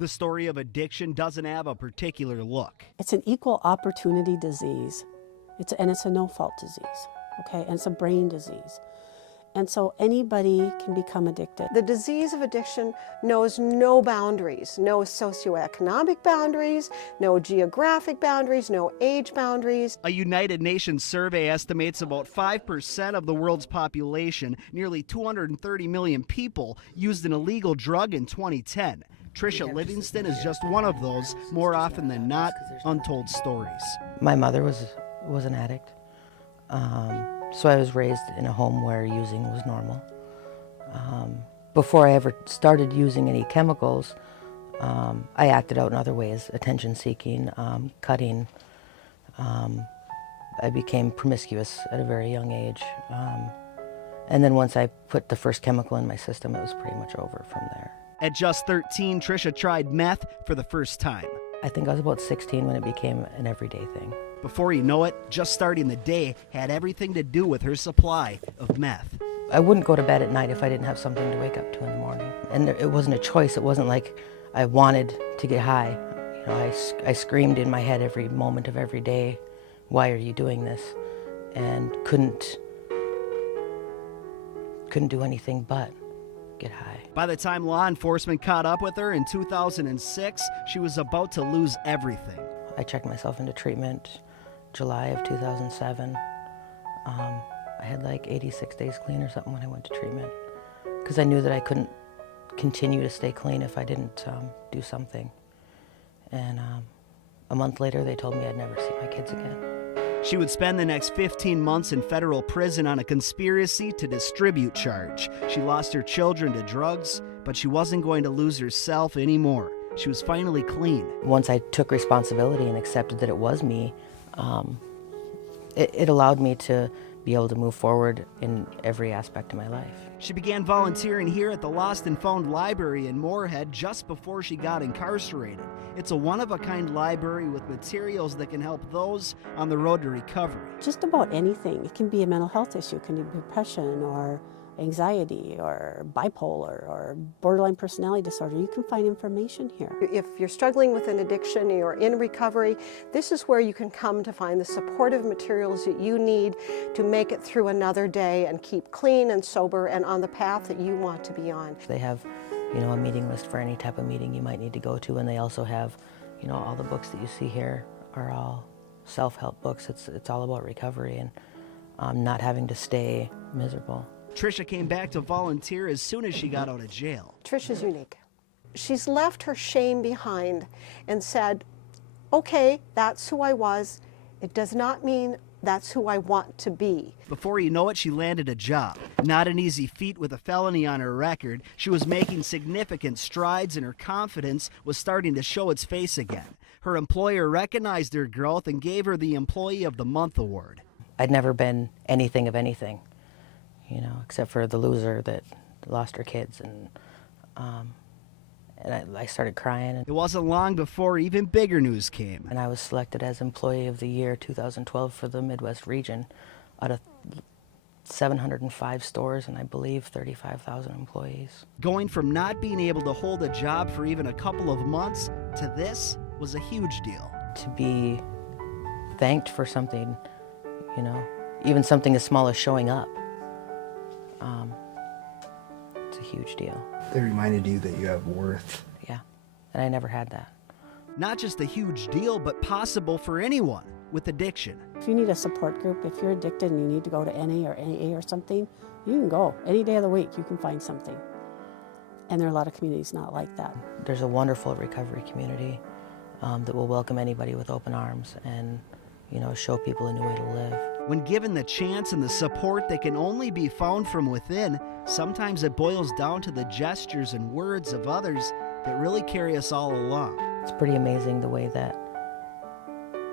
The story of addiction doesn't have a particular look. It's an equal opportunity disease. And it's a no-fault disease, okay? And it's a brain disease. And so anybody can become addicted. The disease of addiction knows no boundaries, no socioeconomic boundaries, no geographic boundaries, no age boundaries. A United Nations survey estimates about 5% of the world's population, nearly 230 million people, used an illegal drug in 2010. Tricia Livingston is just one of those, more often than not, untold stories. My mother was an addict. So I was raised in a home where using was normal. Before I ever started using any chemicals, I acted out in other ways, attention-seeking, cutting. I became promiscuous at a very young age. And then once I put the first chemical in my system, it was pretty much over from there. At just 13, Tricia tried meth for the first time. I think I was about 16 when it became an everyday thing. Before you know it, just starting the day had everything to do with her supply of meth. I wouldn't go to bed at night if I didn't have something to wake up to in the morning. And it wasn't a choice. It wasn't like I wanted to get high. You know, I screamed in my head every moment of every day, "Why are you doing this?" And couldn't do anything but get high. By the time law enforcement caught up with her in 2006, she was about to lose everything. I checked myself into treatment July of 2007. I had like 86 days clean or something when I went to treatment, because I knew that I couldn't continue to stay clean if I didn't do something. And a month later, they told me I'd never see my kids again. She would spend the next 15 months in federal prison on a conspiracy to distribute charge. She lost her children to drugs, but she wasn't going to lose herself anymore. She was finally clean. Once I took responsibility and accepted that it was me, it allowed me to be able to move forward in every aspect of my life. She began volunteering here at the Lost and Found Library in Moorhead just before she got incarcerated. It's a one-of-a-kind library with materials that can help those on the road to recovery. Just about anything. It can be a mental health issue. It can be depression or anxiety or bipolar or borderline personality disorder. You can find information here. If you're struggling with an addiction, you're in recovery, this is where you can come to find the supportive materials that you need to make it through another day and keep clean and sober and on the path that you want to be on. They have, you know, a meeting list for any type of meeting you might need to go to, and they also have, you know, all the books that you see here are all self-help books. It's all about recovery and not having to stay miserable. Tricia came back to volunteer as soon as she got out of jail. Tricia's unique. She's left her shame behind and said, okay, that's who I was. It does not mean that's who I want to be. Before you know it, she landed a job. Not an easy feat with a felony on her record. She was making significant strides and her confidence was starting to show its face again. Her employer recognized her growth and gave her the Employee of the Month award. I'd never been anything of anything, you know, except for the loser that lost her kids, and I started crying. It wasn't long before even bigger news came. And I was selected as Employee of the Year 2012 for the Midwest region out of 705 stores and I believe 35,000 employees. Going from not being able to hold a job for even a couple of months to this was a huge deal. To be thanked for something, you know, even something as small as showing up, it's a huge deal. They reminded you that you have worth. Yeah, and I never had that. Not just a huge deal, but possible for anyone with addiction. If you need a support group, if you're addicted and you need to go to NA or AA or something, you can go. Any day of the week you can find something. And there are a lot of communities not like that. There's a wonderful recovery community that will welcome anybody with open arms and, you know, show people a new way to live. When given the chance and the support that can only be found from within, sometimes it boils down to the gestures and words of others that really carry us all along. It's pretty amazing the way that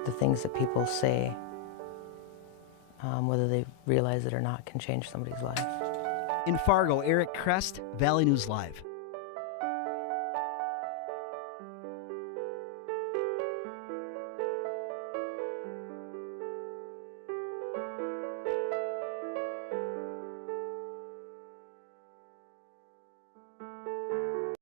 the things that people say, whether they realize it or not, can change somebody's life. In Fargo, Eric Crest, Valley News Live.